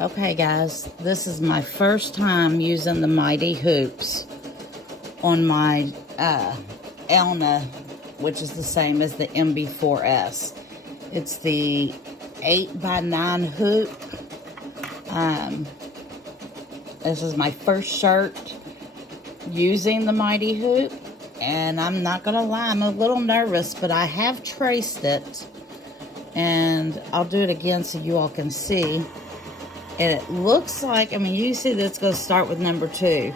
Okay guys, this is my first time using the Mighty Hoops on my Elna, which is the same as the mb4s. It's the 8x9 hoop. This is my first shirt using the Mighty Hoop, and I'm not gonna lie, I'm a little nervous, but I have traced it, and I'll do it again so you all can see. And it looks like, I mean, you see that it's going to start with number 2.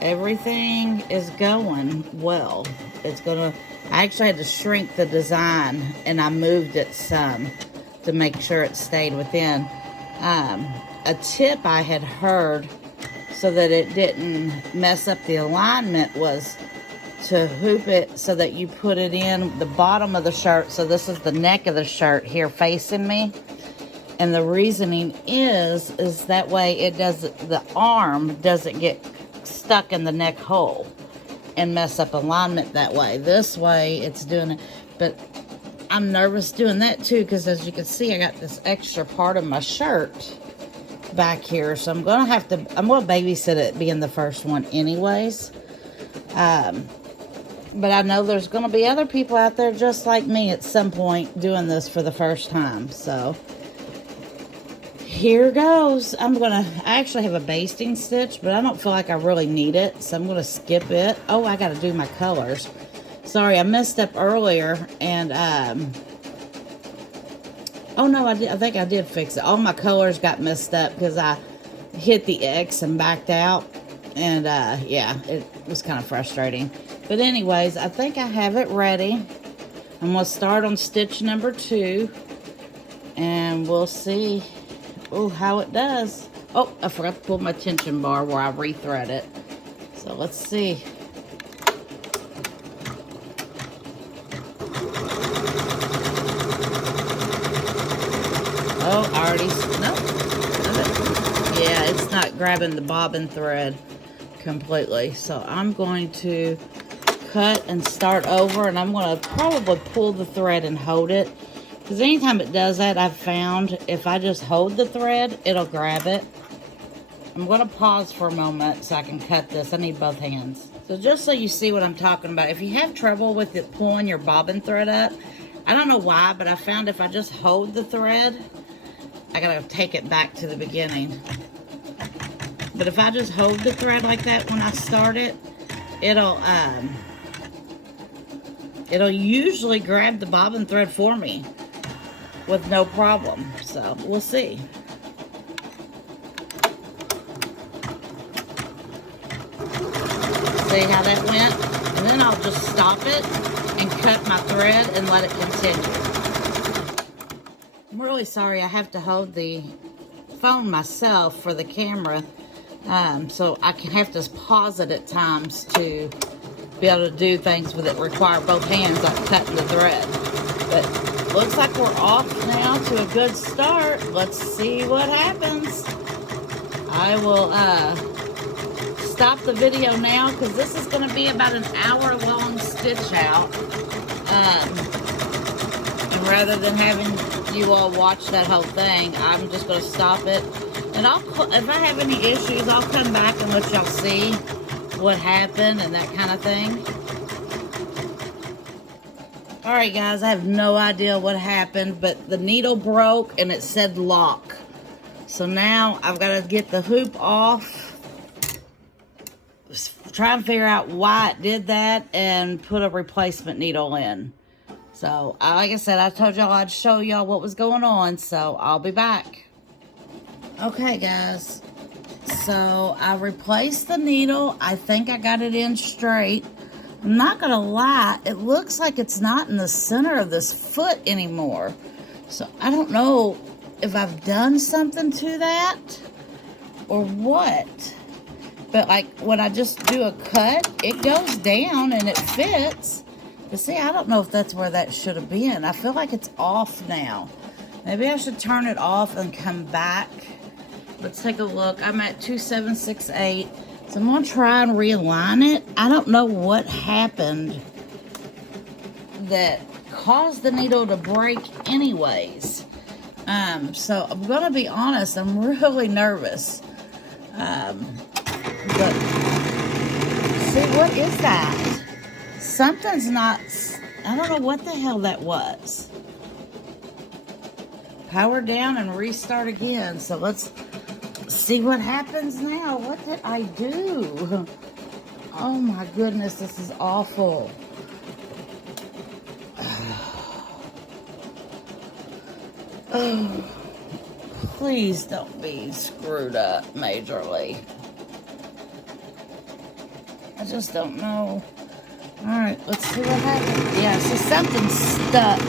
Everything is going well. It's going to, I actually had to shrink the design, and I moved it some to make sure it stayed within. A tip I had heard so that it didn't mess up the alignment was to hoop it so that you put it in the bottom of the shirt. So this is the neck of the shirt here facing me. And the reasoning is that way it doesn't, the arm doesn't get stuck in the neck hole and mess up alignment that way. This way it's doing it, but I'm nervous doing that too, because as you can see, I got this extra part of my shirt back here. So I'm going to babysit it being the first one anyways. But I know there's going to be other people out there just like me at some point doing this for the first time. So here goes. I actually have a basting stitch, but I don't feel like I really need it, so I'm going to skip it. Oh, I got to do my colors. Sorry, I messed up earlier, and, oh no, I think I did fix it. All my colors got messed up because I hit the X and backed out, and, yeah, it was kind of frustrating. But anyways, I think I have it ready. I'm going to start on stitch number 2, and we'll see how it does. Oh, I forgot to pull my tension bar where I rethread it. So let's see. Oh, I already, no. Yeah, it's not grabbing the bobbin thread completely. So I'm going to cut and start over, and I'm going to probably pull the thread and hold it. Because anytime it does that, I've found if I just hold the thread, it'll grab it. I'm going to pause for a moment so I can cut this. I need both hands. So just so you see what I'm talking about, if you have trouble with it pulling your bobbin thread up, I don't know why, but I found if I just hold the thread, I got to take it back to the beginning. But if I just hold the thread like that when I start it, it'll usually grab the bobbin thread for me with no problem. So we'll see. See how that went? And then I'll just stop it and cut my thread and let it continue. I'm really sorry I have to hold the phone myself for the camera, so I can have to pause it at times to be able to do things with it require both hands, like cutting the thread. But looks like we're off now to a good start. Let's see what happens. I will stop the video now because this is going to be about an hour-long stitch out. And rather than having you all watch that whole thing, I'm just going to stop it. And if I have any issues, I'll come back and let y'all see what happened and that kind of thing. Alright guys, I have no idea what happened, but the needle broke and it said lock. So now I've got to get the hoop off, try and figure out why it did that, and put a replacement needle in. So like I said, I told y'all I'd show y'all what was going on, so I'll be back. Okay guys, so I replaced the needle. I think I got it in straight. I'm not gonna lie, it looks like it's not in the center of this foot anymore. So I don't know if I've done something to that or what. But like when I just do a cut, it goes down and it fits. But see, I don't know if that's where that should have been. I feel like it's off now. Maybe I should turn it off and come back. Let's take a look. I'm at 2768. So I'm going to try and realign it. I don't know what happened that caused the needle to break anyways. So I'm gonna be honest, I'm really nervous. But see, what is that? Something's not, I don't know what the hell that was. Power down and restart again. So let's see what happens now. What did I do? Oh my goodness, this is awful. Oh, please don't be screwed up majorly. I just don't know. Alright, let's see what happens. Yeah, so something's stuck.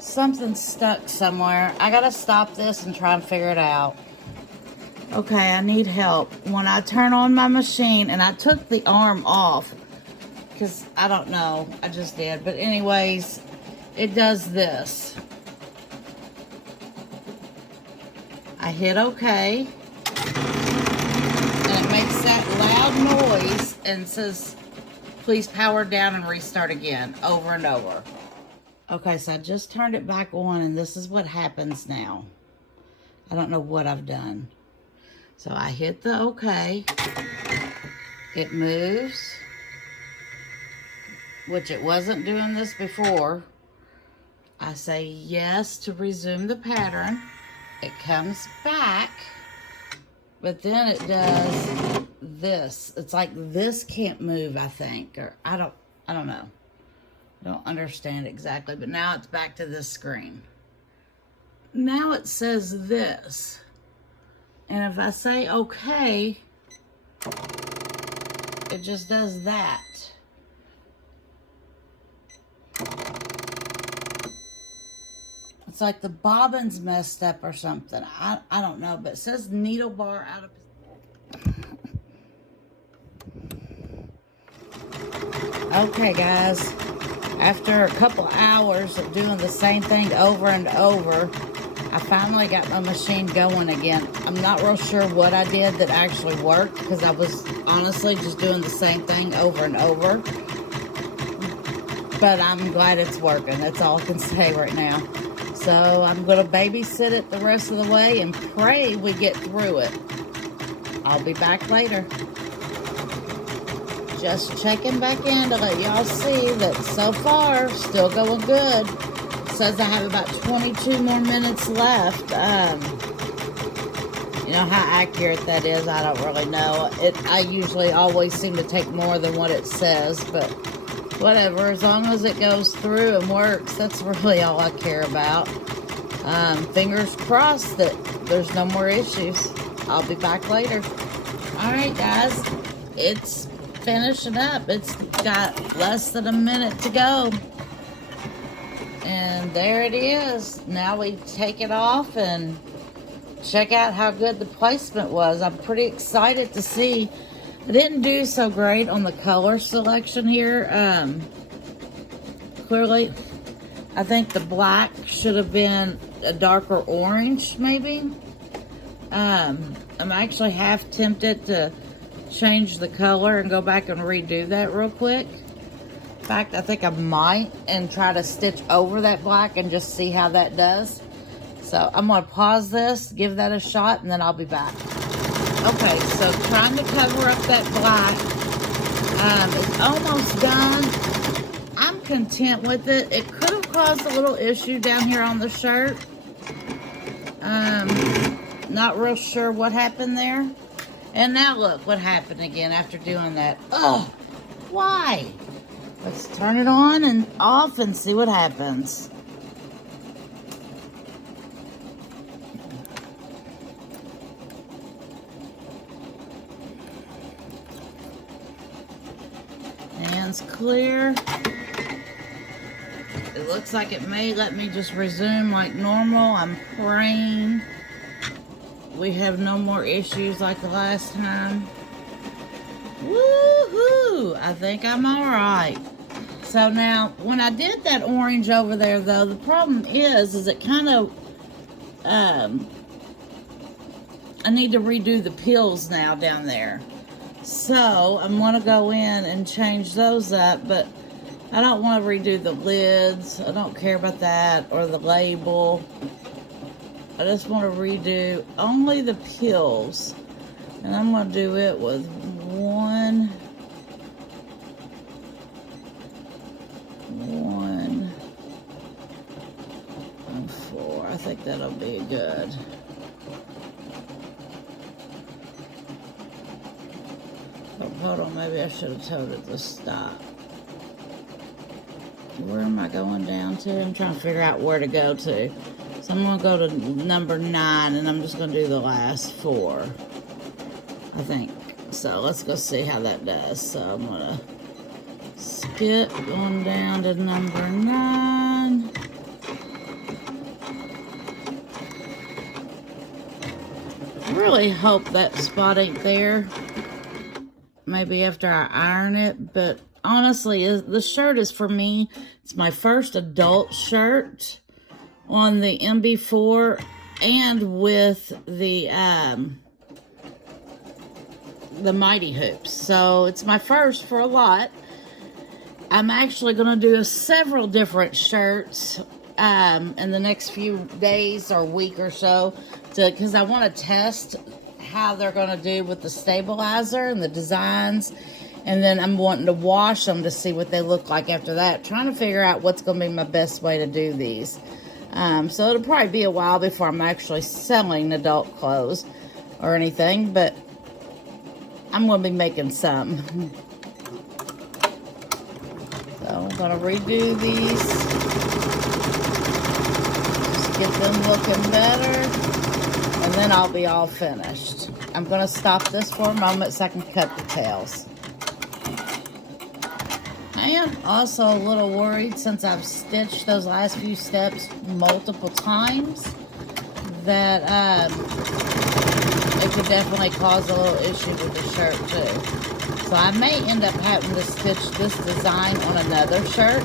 Something's stuck somewhere. I gotta stop this and try and figure it out. Okay, I need help. When I turn on my machine, and I took the arm off, because I don't know, I just did. But anyways, it does this. I hit OK, and it makes that loud noise and says, please power down and restart again, over and over. Okay, so I just turned it back on, and this is what happens now. I don't know what I've done. So I hit the OK. It moves, which it wasn't doing this before. I say yes to resume the pattern. It comes back, but then it does this. It's like this can't move, I think, or I don't know. I don't understand exactly, but now it's back to this screen. Now it says this. And if I say okay, it just does that. It's like the bobbin's messed up or something. I don't know, but it says needle bar out of... Okay, guys. After a couple hours of doing the same thing over and over, I finally got my machine going again. I'm not real sure what I did that actually worked, because I was honestly just doing the same thing over and over. But I'm glad it's working. That's all I can say right now. So I'm going to babysit it the rest of the way and pray we get through it. I'll be back later. Just checking back in to let y'all see that so far, still going good. It says I have about 22 more minutes left. You know how accurate that is, I don't really know. I usually always seem to take more than what it says, but whatever, as long as it goes through and works, that's really all I care about. Fingers crossed that there's no more issues. I'll be back later. Alright guys, it's finishing up. It's got less than a minute to go. And there it is. Now we take it off and check out how good the placement was. I'm pretty excited to see. I didn't do so great on the color selection here. Clearly, I think the black should have been a darker orange, maybe. I'm actually half tempted to change the color and go back and redo that real quick. In fact, I think I might, and try to stitch over that black and just see how that does. So I'm going to pause this, give that a shot, and then I'll be back. Okay, so trying to cover up that black. It's almost done. I'm content with it. It could have caused a little issue down here on the shirt. Not real sure what happened there. And now look what happened again after doing that. Oh, why? Let's turn it on and off and see what happens. Hands clear. It looks like it may let me just resume like normal. I'm praying we have no more issues like the last time. Woohoo! I think I'm alright. So now, when I did that orange over there though, the problem is it kind of, I need to redo the pills now down there. So, I'm going to go in and change those up, but I don't want to redo the lids. I don't care about that, or the label. I just want to redo only the pills. And I'm going to do it with 1, 1, and 4. I think that'll be good. Oh, hold on, maybe I should have told it to stop. Where am I going down to? I'm trying to figure out where to go to. So I'm going to go to number 9, and I'm just going to do the last 4. I think. So let's go see how that does. So I'm going to skip going down to number 9. I really hope that spot ain't there. Maybe after I iron it, but honestly, the shirt is for me. It's my first adult shirt on the mb4 and with the Mighty Hoops. So it's my first for a lot. I'm actually going to do several different shirts in the next few days or week or so, because I want to test how they're going to do with the stabilizer and the designs. And then I'm wanting to wash them to see what they look like after that. Trying to figure out what's going to be my best way to do these. So it'll probably be a while before I'm actually selling adult clothes or anything. But I'm going to be making some. So I'm going to redo these. Just get them looking better. And then I'll be all finished. I'm going to stop this for a moment so I can cut the tails. I am also a little worried, since I've stitched those last few steps multiple times, that it could definitely cause a little issue with the shirt too. So I may end up having to stitch this design on another shirt.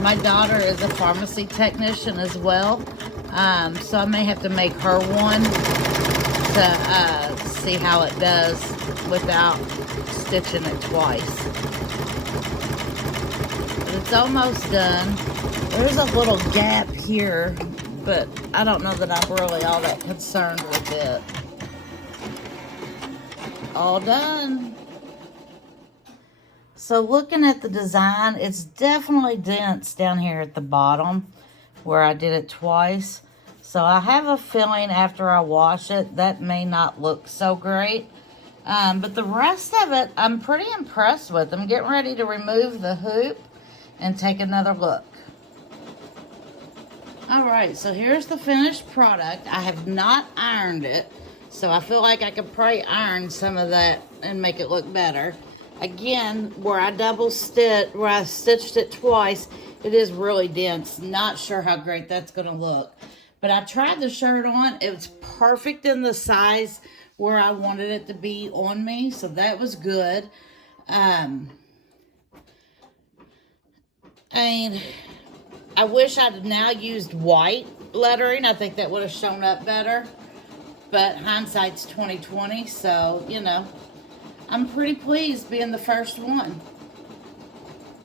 My daughter is a pharmacy technician as well, so I may have to make her one to see how it does without stitching it twice. But it's almost done. There's a little gap here, but I don't know that I'm really all that concerned with it. All done. So looking at the design, it's definitely dense down here at the bottom where I did it twice. So I have a feeling after I wash it, that may not look so great. But the rest of it, I'm pretty impressed with. I'm getting ready to remove the hoop and take another look. Alright, so here's the finished product. I have not ironed it, so I feel like I could probably iron some of that and make it look better. Again, where I stitched it twice, it is really dense. Not sure how great that's going to look. But I tried the shirt on. It was perfect in the size where I wanted it to be on me, so that was good. And I wish I'd now used white lettering. I think that would have shown up better. But hindsight's 20/20, so, you know, I'm pretty pleased being the first one.